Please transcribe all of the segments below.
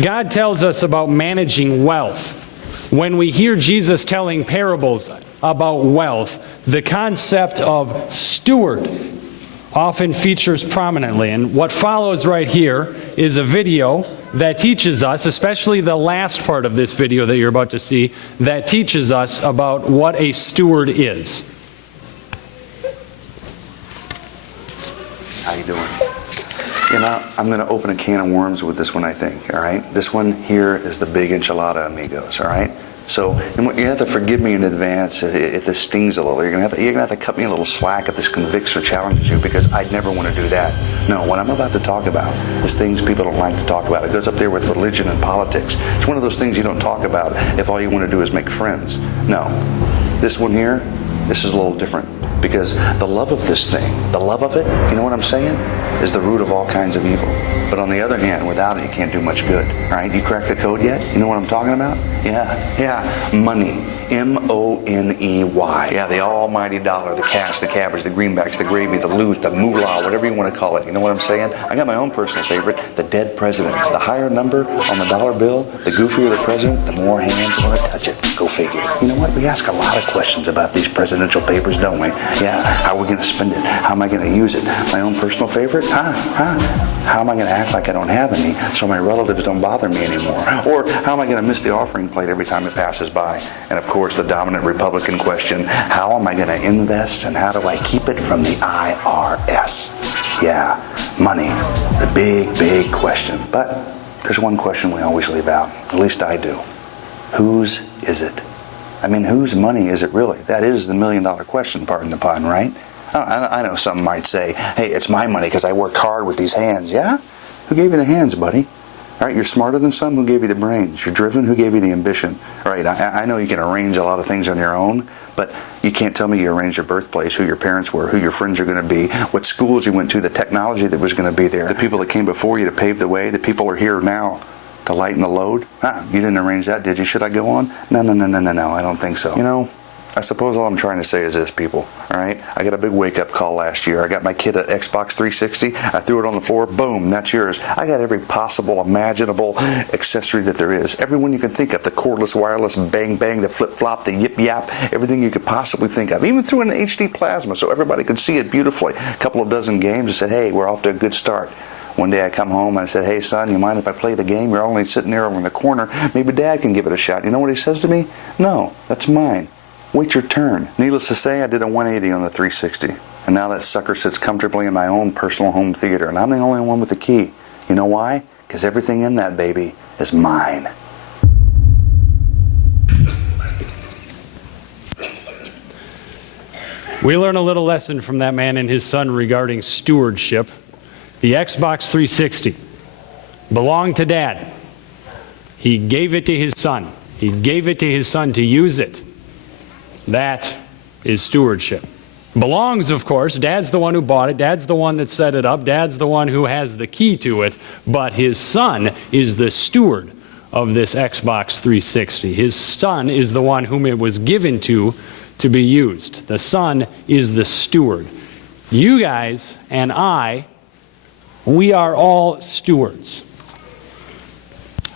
God tells us about managing wealth. When we hear Jesus telling parables about wealth, the concept of steward often features prominently. And what follows right here is a video that teaches us, especially the last part of this video that you're about to see, that teaches us about what a steward is. How you doing? You know, I'm going to open a can of worms with this one, I think, all right? This one here is the big enchilada, amigos, all right? So you have to forgive me in advance if this stings a little. You're gonna have to cut me a little slack if this convicts or challenges you, because I'd never want to do that. No, what I'm about to talk about is things people don't like to talk about. It goes up there with religion and politics. It's one of those things you don't talk about if all you want to do is make friends. No, this one here, this is a little different, because the love of this thing, the love of it, you know what I'm saying, is the root of all kinds of evil. But on the other hand, without it, you can't do much good. All right, you crack the code yet? You know what I'm talking about? Yeah, money. M-O-N-E-Y. Yeah, the almighty dollar, the cash, the cabbage, the greenbacks, the gravy, the loot, the moolah, whatever you want to call it. You know what I'm saying? I got my own personal favorite, the dead presidents. The higher number on the dollar bill, the goofier the president, the more hands want to touch it. Go figure. You know what? We ask a lot of questions about these presidential papers, don't we? Yeah, how are we going to spend it? How am I going to use it? My own personal favorite? How am I going to act like I don't have any so my relatives don't bother me anymore? Or how am I going to miss the offering plate every time it passes by? And of course, the dominant Republican question, how am I going to invest and how do I keep it from the IRS? Yeah, money, the big, big question. But there's one question we always leave out, at least I do. Whose is it? I mean, whose money is it really? That is the million-dollar question, pardon the pun, right? I know some might say, hey, it's my money because I worked hard with these hands. Yeah? Who gave you the hands, buddy? All right, you're smarter than some. Who gave you the brains? You're driven. Who gave you the ambition? All right, I know you can arrange a lot of things on your own, but you can't tell me you arranged your birthplace, who your parents were, who your friends are going to be, what schools you went to, the technology that was going to be there, the people that came before you to pave the way, the people are here now to lighten the load. You didn't arrange that, did you? Should I go on? No, I don't think so. You know, I suppose all I'm trying to say is this, people, all right? I got a big wake-up call last year. I got my kid an Xbox 360. I threw it on the floor. Boom, that's yours. I got every possible, imaginable accessory that there is. Every one you can think of. The cordless, wireless, bang-bang, the flip-flop, the yip-yap, everything you could possibly think of. Even threw in an HD plasma so everybody could see it beautifully. A couple of dozen games. I said, hey, we're off to a good start. One day I come home and I said, hey, son, you mind if I play the game? You're only sitting there over in the corner. Maybe Dad can give it a shot. You know what he says to me? No, that's mine. Wait your turn. Needless to say, I did a 180 on the 360. And now that sucker sits comfortably in my own personal home theater. And I'm the only one with the key. You know why? Because everything in that baby is mine. We learn a little lesson from that man and his son regarding stewardship. The Xbox 360 belonged to Dad. He gave it to his son. He gave it to his son to use it. That is stewardship. Belongs, of course. Dad's the one who bought it. Dad's the one that set it up. Dad's the one who has the key to it. But his son is the steward of this Xbox 360. His son is the one whom it was given to be used. The son is the steward. You guys and I, we are all stewards.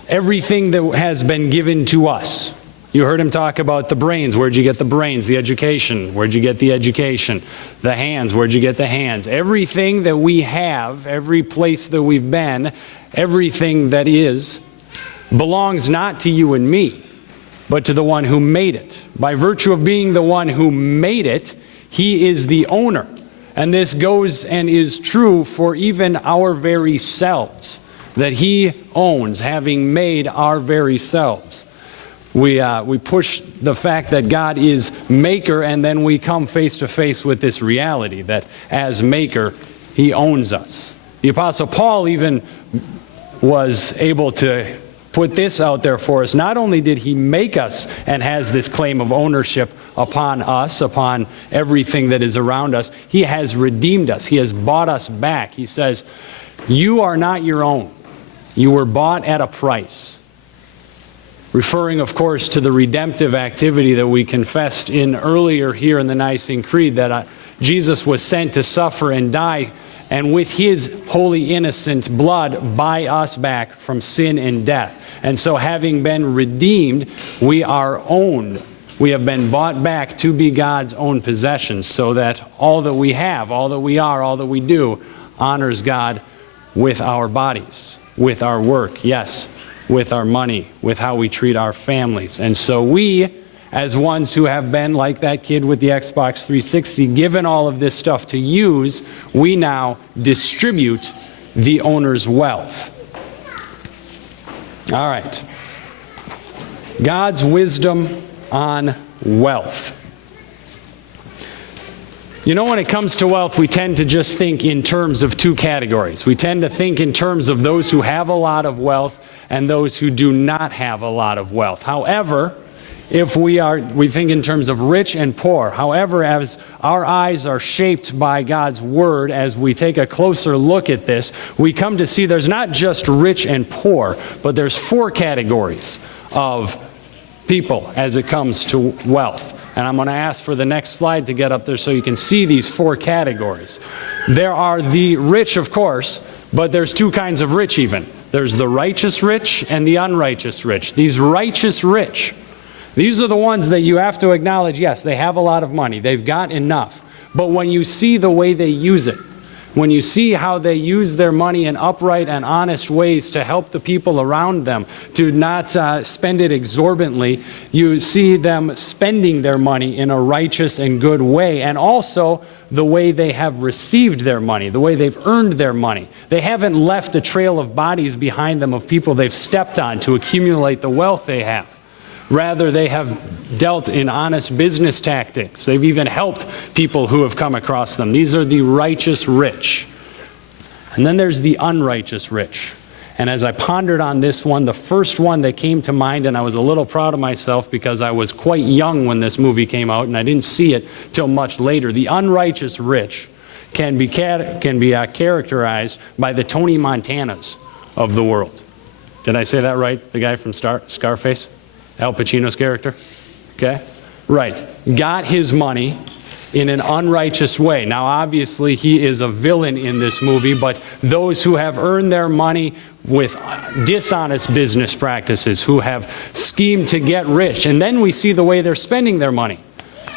Everything that has been given to us. You heard him talk about the brains. Where'd you get the brains? The education. Where'd you get the education? The hands. Where'd you get the hands? Everything that we have, every place that we've been, everything that is, belongs not to you and me, but to the one who made it. By virtue of being the one who made it, he is the owner. And this goes and is true for even our very selves, that he owns, having made our very selves. We push the fact that God is maker, and then we come face to face with this reality that as maker, he owns us. The Apostle Paul even was able to put this out there for us. Not only did he make us and has this claim of ownership upon us, upon everything that is around us, he has redeemed us. He has bought us back. He says, you are not your own. You were bought at a price. Referring, of course, to the redemptive activity that we confessed in earlier here in the Nicene Creed, that Jesus was sent to suffer and die and with his holy innocent blood buy us back from sin and death. And so having been redeemed, we are owned. We have been bought back to be God's own possession, so that all that we have, all that we are, all that we do honors God with our bodies, with our work, yes, with our money, with how we treat our families. And so we, as ones who have been, like that kid with the Xbox 360, given all of this stuff to use, we now distribute the owner's wealth. All right. God's wisdom on wealth. You know, when it comes to wealth, we tend to just think in terms of two categories. We tend to think in terms of those who have a lot of wealth and those who do not have a lot of wealth. However, if we think in terms of rich and poor. However, as our eyes are shaped by God's word, as we take a closer look at this, we come to see there's not just rich and poor, but there's four categories of people as it comes to wealth. And I'm going to ask for the next slide to get up there so you can see these four categories. There are the rich, of course, but there's two kinds of rich even. There's the righteous rich and the unrighteous rich. These righteous rich, these are the ones that you have to acknowledge, yes, they have a lot of money. They've got enough. But when you see the way they use it, when you see how they use their money in upright and honest ways to help the people around them, to not spend it exorbitantly, you see them spending their money in a righteous and good way, and also the way they have received their money, the way they've earned their money. They haven't left a trail of bodies behind them of people they've stepped on to accumulate the wealth they have. Rather, they have dealt in honest business tactics. They've even helped people who have come across them. These are the righteous rich. And then there's the unrighteous rich. And as I pondered on this one, the first one that came to mind, and I was a little proud of myself because I was quite young when this movie came out, and I didn't see it till much later. The unrighteous rich can be characterized by the Tony Montanas of the world. Did I say that right? The guy from Scarface? Al Pacino's character? Okay? Right. Got his money in an unrighteous way. Now, obviously, he is a villain in this movie, but those who have earned their money with dishonest business practices, who have schemed to get rich, and then we see the way they're spending their money.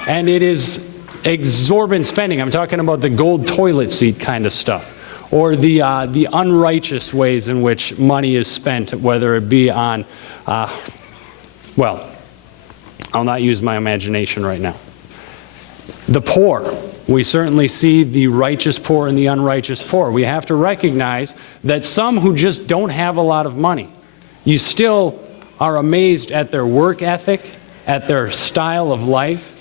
And it is exorbitant spending. I'm talking about the gold toilet seat kind of stuff, or the unrighteous ways in which money is spent, whether it be on well, I'll not use my imagination right now. The poor. We certainly see the righteous poor and the unrighteous poor. We have to recognize that some who just don't have a lot of money, you still are amazed at their work ethic, at their style of life,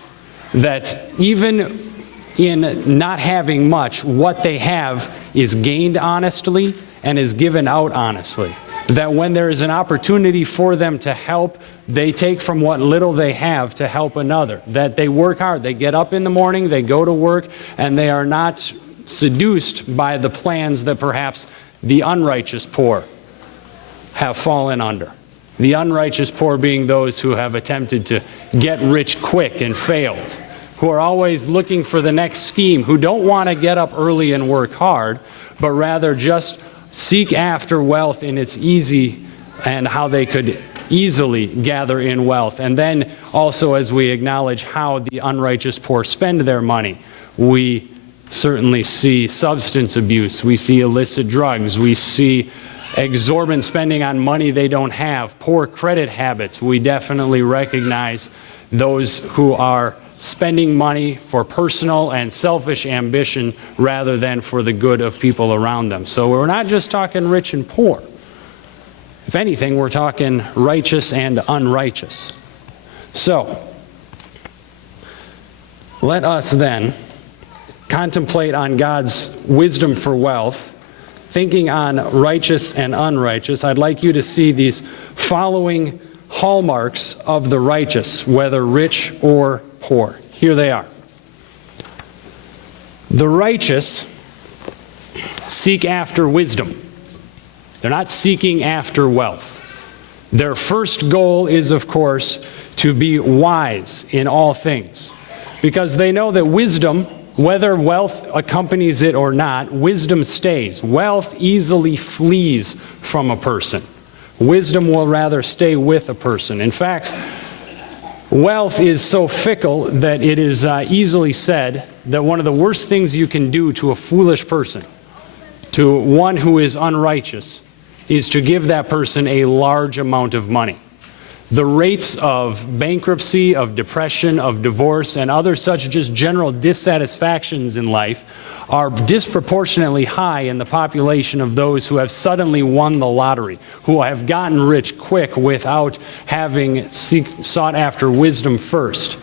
that even in not having much, what they have is gained honestly and is given out honestly. That when there is an opportunity for them to help, they take from what little they have to help another. That they work hard. They get up in the morning, they go to work, and they are not seduced by the plans that perhaps the unrighteous poor have fallen under. The unrighteous poor being those who have attempted to get rich quick and failed, who are always looking for the next scheme, who don't want to get up early and work hard, but rather just seek after wealth in its easy and how they could easily gather in wealth. And then also, as we acknowledge how the unrighteous poor spend their money, we certainly see substance abuse, we see illicit drugs, we see exorbitant spending on money they don't have, poor credit habits. We definitely recognize those who are spending money for personal and selfish ambition rather than for the good of people around them. So we're not just talking rich and poor. If anything, we're talking righteous and unrighteous. So, let us then contemplate on God's wisdom for wealth, thinking on righteous and unrighteous. I'd like you to see these following hallmarks of the righteous, whether rich or poor. Here they are. The righteous seek after wisdom. They're not seeking after wealth. Their first goal is, of course, to be wise in all things, because they know that wisdom Whether wealth accompanies it or not, wisdom stays. Wealth easily flees from a person. Wisdom will rather stay with a person. In fact, wealth is so fickle that it is easily said that one of the worst things you can do to a foolish person, to one who is unrighteous, is to give that person a large amount of money. The rates of bankruptcy, of depression, of divorce, and other such just general dissatisfactions in life are disproportionately high in the population of those who have suddenly won the lottery, who have gotten rich quick without having sought after wisdom first.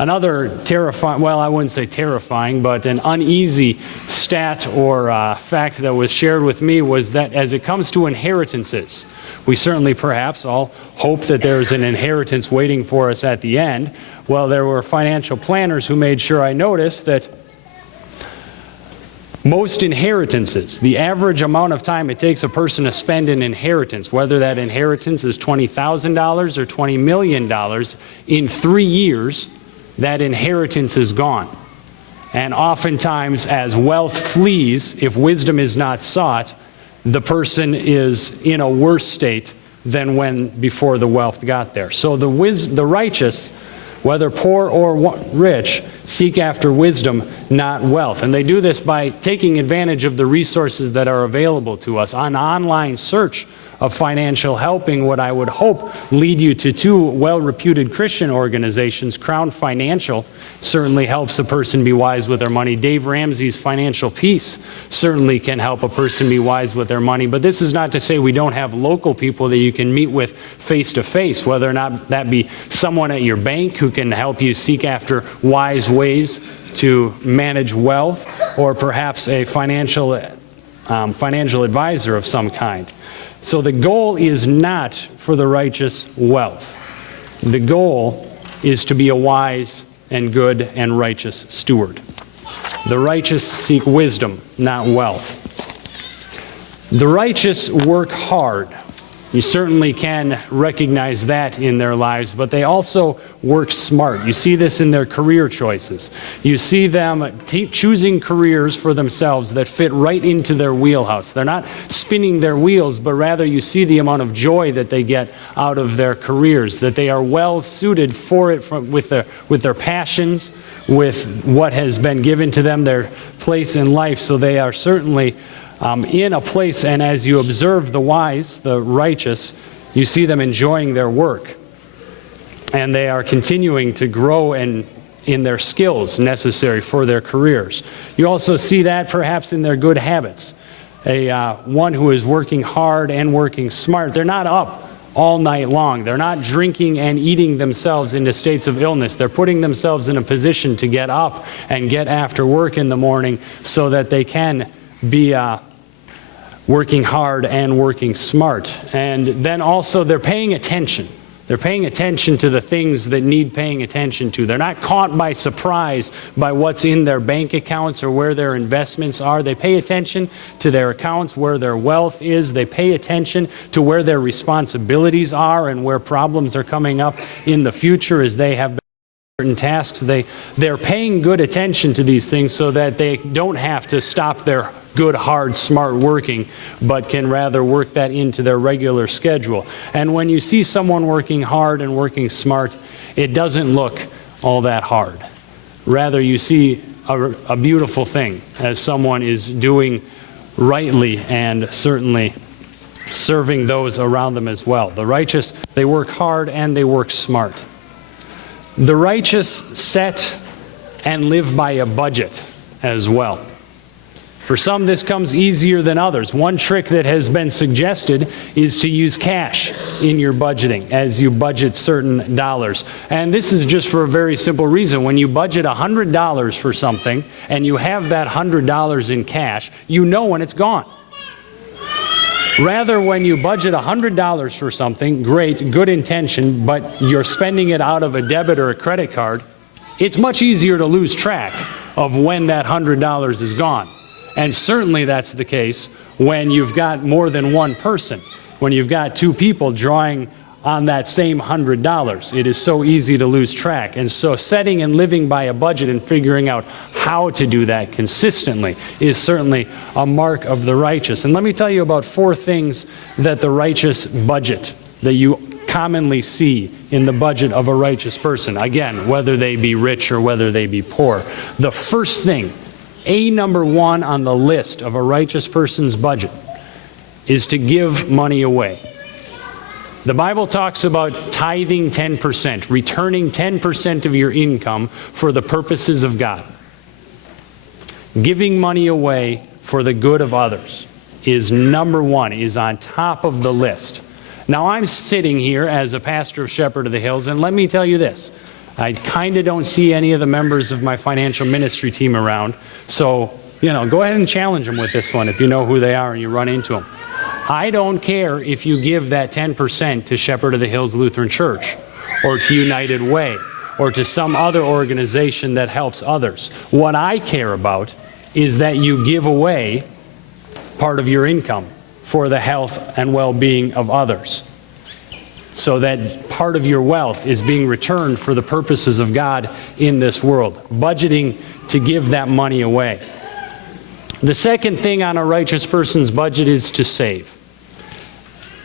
Another terrifying, well, I wouldn't say terrifying, but an uneasy stat or fact that was shared with me was that as it comes to inheritances, we certainly perhaps all hope that there's an inheritance waiting for us at the end. Well, there were financial planners who made sure I noticed that most inheritances, the average amount of time it takes a person to spend an inheritance, whether that inheritance is $20,000 or $20 million, in 3 years, that inheritance is gone. And oftentimes, as wealth flees, if wisdom is not sought, the person is in a worse state than when before the wealth got there. So the righteous, whether poor or rich, seek after wisdom, not wealth. And they do this by taking advantage of the resources that are available to us. An online search of financial helping would, I would hope, lead you to two well-reputed Christian organizations. Crown Financial certainly helps a person be wise with their money. Dave Ramsey's Financial Peace certainly can help a person be wise with their money. But this is not to say we don't have local people that you can meet with face-to-face, whether or not that be someone at your bank who can help you seek after wise ways to manage wealth, or perhaps a financial advisor of some kind. So the goal is not for the righteous wealth. The goal is to be a wise and good and righteous steward. The righteous seek wisdom, not wealth. The righteous work hard. You certainly can recognize that in their lives, but they also work smart. You see this in their career choices. You see them choosing careers for themselves that fit right into their wheelhouse. They're not spinning their wheels, but rather you see the amount of joy that they get out of their careers, that they are well suited for it with their passions, with what has been given to them, their place in life. So they are certainly in a place, and as you observe the wise, the righteous, you see them enjoying their work. And they are continuing to grow in their skills necessary for their careers. You also see that perhaps in their good habits. One who is working hard and working smart, they're not up all night long. They're not drinking and eating themselves into states of illness. They're putting themselves in a position to get up and get after work in the morning so that they can be working hard and working smart. And then also they're paying attention. They're paying attention to the things that need paying attention to. They're not caught by surprise by what's in their bank accounts or where their investments are. They pay attention to their accounts, where their wealth is. They pay attention to where their responsibilities are and where problems are coming up in the future as they have certain tasks. They're paying good attention to these things so that they don't have to stop their good, hard, smart working, but can rather work that into their regular schedule. And when you see someone working hard and working smart, it doesn't look all that hard. Rather, you see a beautiful thing as someone is doing rightly and certainly serving those around them as well. The righteous, they work hard and they work smart. The righteous set and live by a budget as well. For some, this comes easier than others. One trick that has been suggested is to use cash in your budgeting as you budget certain dollars. And this is just for a very simple reason. When you budget $100 for something and you have that $100 in cash, you know when it's gone. Rather, when you budget $100 for something, great, good intention, but you're spending it out of a debit or a credit card, it's much easier to lose track of when that $100 is gone. And certainly that's the case when you've got more than one person, when you've got two people drawing on that same $100. It is so easy to lose track. And so setting and living by a budget and figuring out how to do that consistently is certainly a mark of the righteous. And let me tell you about 4 things that the righteous budget, that you commonly see in the budget of a righteous person. Again, whether they be rich or whether they be poor. The first thing, number 1 on the list of a righteous person's budget, is to give money away. The Bible talks about tithing 10%, returning 10% of your income for the purposes of God. Giving money away for the good of others is number 1, is on top of the list. Now, I'm sitting here as a pastor of Shepherd of the Hills, and let me tell you this. I kind of don't see any of the members of my financial ministry team around, so, go ahead and challenge them with this one if you know who they are and you run into them. I don't care if you give that 10% to Shepherd of the Hills Lutheran Church, or to United Way, or to some other organization that helps others. What I care about is that you give away part of your income for the health and well-being of others, so that part of your wealth is being returned for the purposes of God in this world. Budgeting to give that money away. The second thing on a righteous person's budget is to save.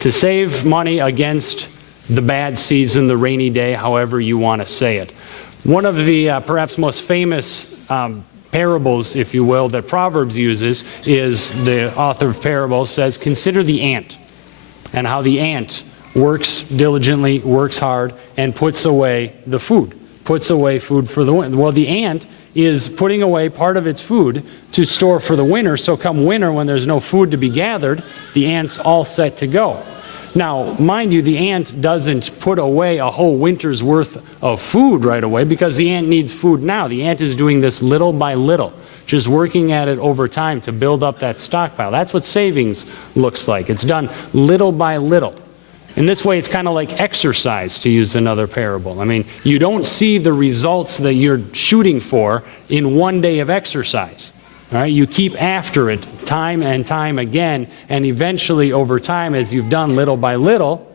To save money against the bad season, the rainy day, however you want to say it. One of the perhaps most famous parables, if you will, that Proverbs uses is the author of parables says, consider the ant, and how the ant works diligently, works hard, and puts away the food. Puts away food for the winter. Well, the ant is putting away part of its food to store for the winter, so come winter when there's no food to be gathered, the ant's all set to go. Now, mind you, the ant doesn't put away a whole winter's worth of food right away because the ant needs food now. The ant is doing this little by little, just working at it over time to build up that stockpile. That's what savings looks like. It's done little by little. In this way, it's kind of like exercise, to use another parable. I mean, you don't see the results that you're shooting for in one day of exercise. All right? You keep after it time and time again, and eventually over time, as you've done little by little,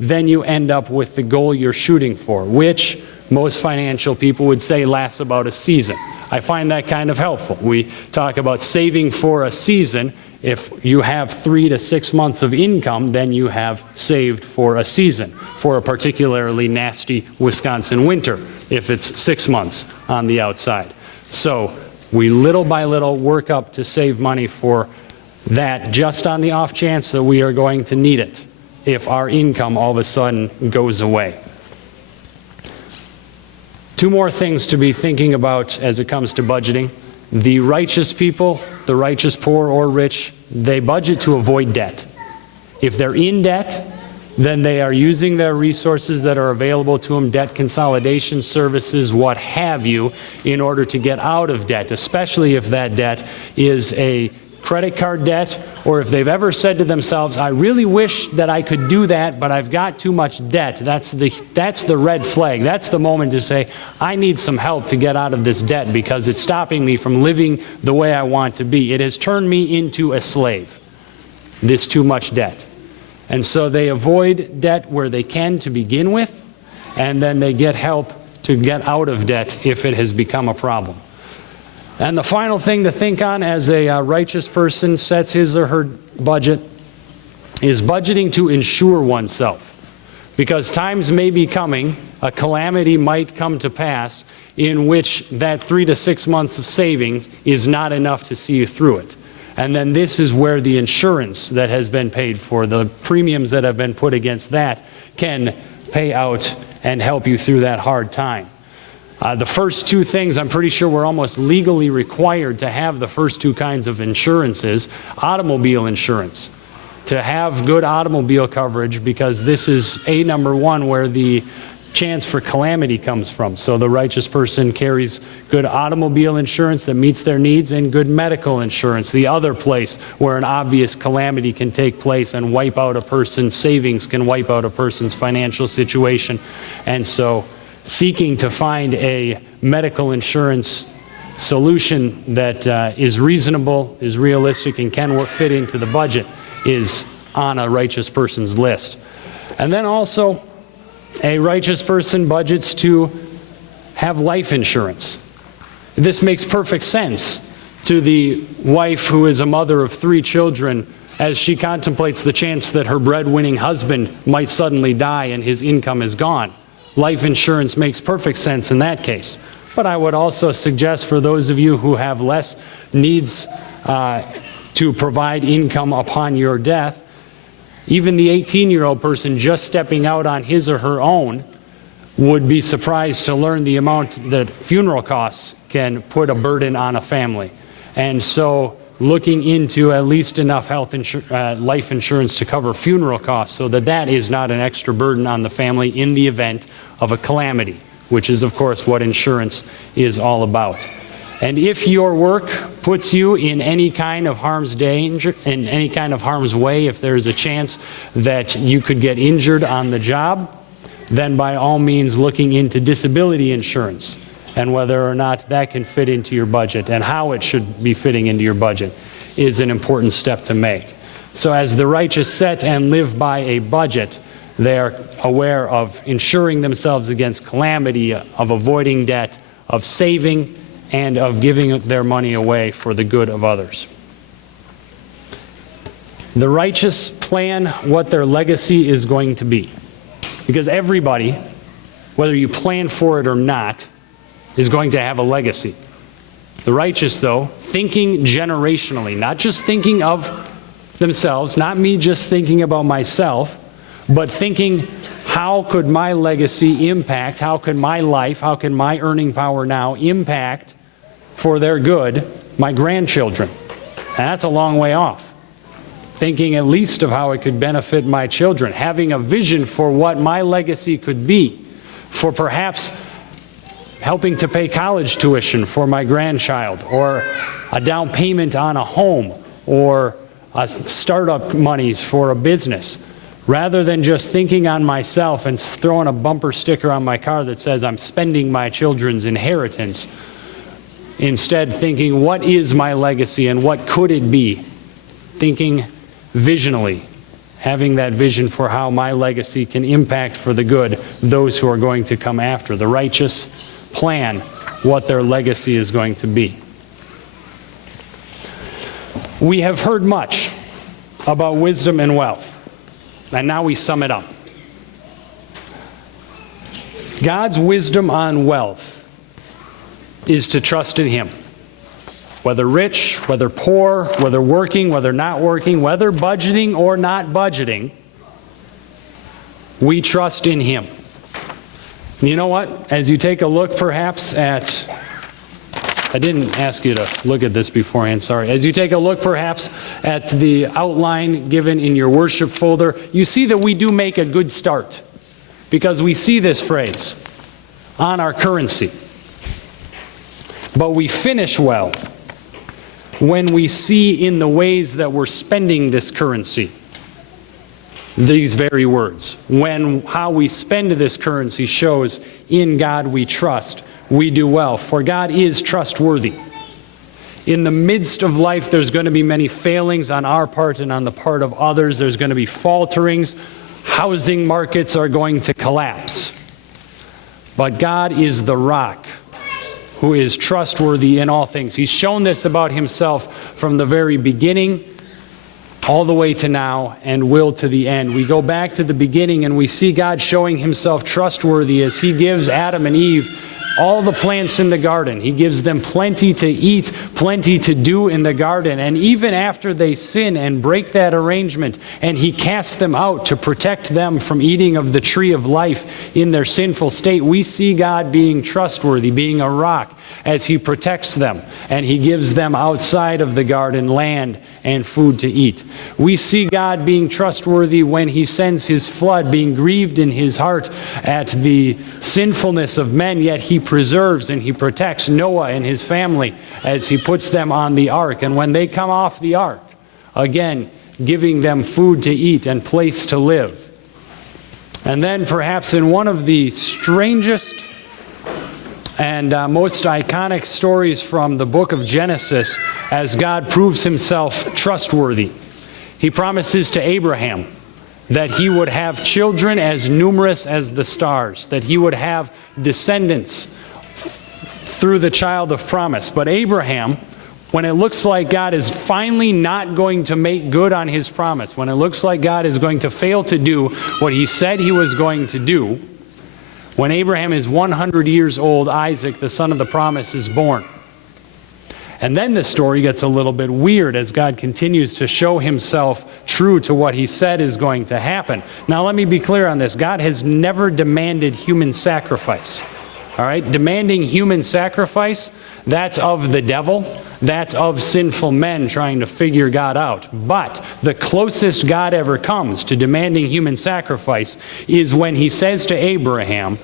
then you end up with the goal you're shooting for, which most financial people would say lasts about a season. I find that kind of helpful. We talk about saving for a season. If you have 3 to 6 months of income, then you have saved for a season, for a particularly nasty Wisconsin winter, if it's 6 months on the outside. So we little by little work up to save money for that, just on the off chance that we are going to need it if our income all of a sudden goes away. 2 more things to be thinking about as it comes to budgeting. The righteous people, the righteous poor or rich, they budget to avoid debt. If they're in debt, then they are using their resources that are available to them, debt consolidation services, what have you, in order to get out of debt, especially if that debt is a credit card debt, or if they've ever said to themselves, I really wish that I could do that, but I've got too much debt. That's the red flag. That's the moment to say, I need some help to get out of this debt because it's stopping me from living the way I want to be. It has turned me into a slave, this too much debt. And so they avoid debt where they can to begin with, and then they get help to get out of debt if it has become a problem. And the final thing to think on as a righteous person sets his or her budget is budgeting to insure oneself. Because times may be coming, a calamity might come to pass in which that 3 to 6 months of savings is not enough to see you through it. And then this is where the insurance that has been paid for, the premiums that have been put against that, can pay out and help you through that hard time. The first 2 things, I'm pretty sure we're almost legally required to have the first 2 kinds of insurances. Automobile insurance, to have good automobile coverage, because this is number 1 where the chance for calamity comes from. So the righteous person carries good automobile insurance that meets their needs, and good medical insurance, the other place where an obvious calamity can take place and wipe out a person's savings, can wipe out a person's financial situation. And so seeking to find a medical insurance solution that is reasonable, is realistic, and can fit into the budget is on a righteous person's list. And then also, a righteous person budgets to have life insurance. This makes perfect sense to the wife who is a mother of 3 children as she contemplates the chance that her breadwinning husband might suddenly die and his income is gone. Life insurance makes perfect sense in that case. But I would also suggest for those of you who have less needs to provide income upon your death, even the 18-year-old person just stepping out on his or her own would be surprised to learn the amount that funeral costs can put a burden on a family. And so looking into at least enough life insurance to cover funeral costs so that that is not an extra burden on the family in the event of a calamity, which is, of course, what insurance is all about. And if your work puts you in any kind of harm's danger, in any kind of harm's way, if there's a chance that you could get injured on the job, then by all means looking into disability insurance and whether or not that can fit into your budget and how it should be fitting into your budget is an important step to make. So as the righteous set and live by a budget, they are aware of insuring themselves against calamity, of avoiding debt, of saving, and of giving their money away for the good of others. The righteous plan what their legacy is going to be. Because everybody, whether you plan for it or not, is going to have a legacy. The righteous, though, thinking generationally, not just thinking of themselves, not me just thinking about myself, but thinking, how could my legacy impact, how could my life, how can my earning power now impact for their good my grandchildren? And that's a long way off. Thinking at least of how it could benefit my children, having a vision for what my legacy could be, for perhaps helping to pay college tuition for my grandchild, or a down payment on a home, or a startup monies for a business. Rather than just thinking on myself and throwing a bumper sticker on my car that says I'm spending my children's inheritance, instead thinking, what is my legacy and what could it be? Thinking visionally, having that vision for how my legacy can impact for the good those who are going to come after. The righteous plan what their legacy is going to be. We have heard much about wisdom and wealth, and now we sum it up. God's wisdom on wealth is to trust in Him. Whether rich, whether poor, whether working, whether not working, whether budgeting or not budgeting, we trust in Him. You know what? As you take a look perhaps at, I didn't ask you to look at this beforehand, sorry. As you take a look perhaps at the outline given in your worship folder, you see that we do make a good start because we see this phrase, on our currency. But we finish well when we see in the ways that we're spending this currency these very words. When how we spend this currency shows in God we trust, we do well, for God is trustworthy. In the midst of life, there's going to be many failings on our part and on the part of others. There's going to be falterings. Housing markets are going to collapse. But God is the rock who is trustworthy in all things. He's shown this about Himself from the very beginning all the way to now and will to the end. We go back to the beginning and we see God showing Himself trustworthy as He gives Adam and Eve all the plants in the garden. He gives them plenty to eat, plenty to do in the garden. And even after they sin and break that arrangement, and He casts them out to protect them from eating of the tree of life in their sinful state, we see God being trustworthy, being a rock, as He protects them. And He gives them outside of the garden land and food to eat. We see God being trustworthy when He sends His flood, being grieved in His heart at the sinfulness of men, yet He preserves and He protects Noah and his family as He puts them on the ark. And when they come off the ark, again, giving them food to eat and place to live. And then perhaps in one of the strangest and most iconic stories from the book of Genesis, as God proves Himself trustworthy, He promises to Abraham that he would have children as numerous as the stars, that he would have descendants through the child of promise. But Abraham, when it looks like God is finally not going to make good on his promise, when it looks like God is going to fail to do what he said he was going to do, when Abraham is 100 years old, Isaac, the son of the promise, is born. And then the story gets a little bit weird as God continues to show himself true to what he said is going to happen. Now let me be clear on this. God has never demanded human sacrifice. All right? Demanding human sacrifice, that's of the devil. That's of sinful men trying to figure God out. But the closest God ever comes to demanding human sacrifice is when he says to Abraham,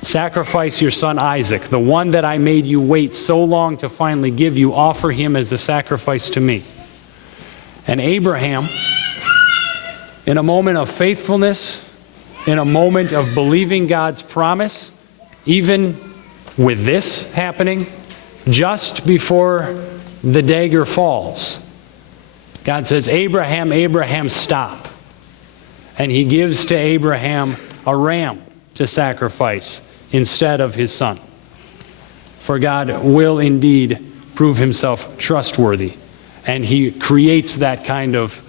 sacrifice your son Isaac, the one that I made you wait so long to finally give you, offer him as a sacrifice to me. And Abraham, in a moment of faithfulness, in a moment of believing God's promise, even with this happening, just before the dagger falls, God says, Abraham, Abraham, stop. And he gives to Abraham a ram to sacrifice instead of his son. For God will indeed prove himself trustworthy, and he creates that kind of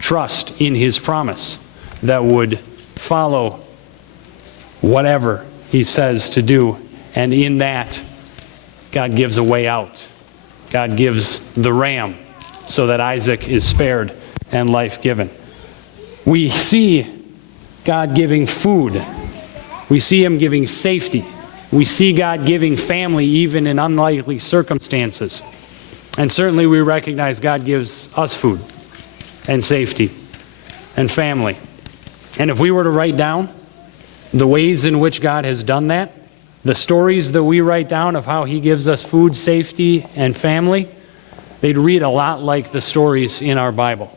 trust in his promise that would follow whatever he says to do. And in that, God gives a way out. God gives the ram so that Isaac is spared and life given. We see God giving food. We see him giving safety. We see God giving family even in unlikely circumstances. And certainly we recognize God gives us food and safety and family. And if we were to write down the ways in which God has done that, the stories that we write down of how he gives us food, safety, and family, they'd read a lot like the stories in our Bible.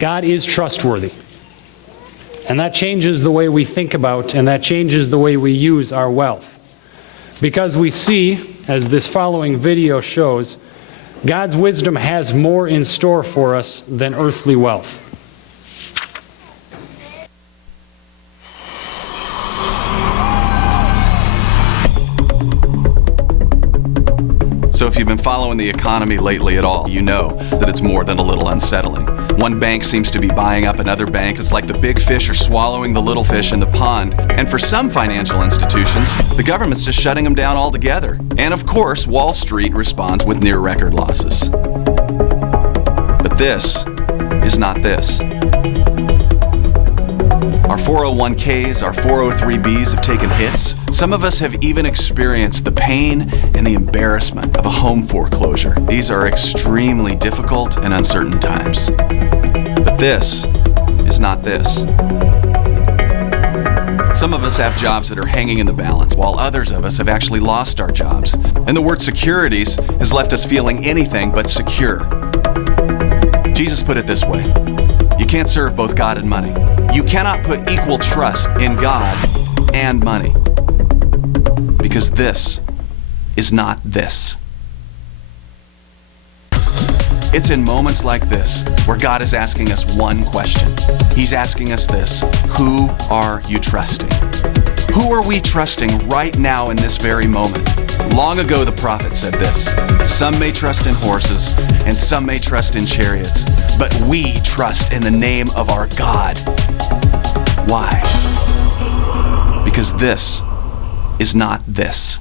God is trustworthy. And that changes the way we think about, and that changes the way we use our wealth. Because we see, as this following video shows, God's wisdom has more in store for us than earthly wealth. So if you've been following the economy lately at all, you know that it's more than a little unsettling. One bank seems to be buying up another bank. It's like the big fish are swallowing the little fish in the pond. And for some financial institutions, the government's just shutting them down altogether. And of course, Wall Street responds with near record losses. But this is not this. Our 401ks, our 403bs have taken hits. Some of us have even experienced the pain and the embarrassment of a home foreclosure. These are extremely difficult and uncertain times. But this is not this. Some of us have jobs that are hanging in the balance, while others of us have actually lost our jobs. And the word securities has left us feeling anything but secure. Jesus put it this way: you can't serve both God and money. You cannot put equal trust in God and money. Because this is not this. It's in moments like this where God is asking us one question. He's asking us this: who are you trusting? Who are we trusting right now in this very moment? Long ago the prophet said this: some may trust in horses and some may trust in chariots, but we trust in the name of our God. Why? Because this is not this.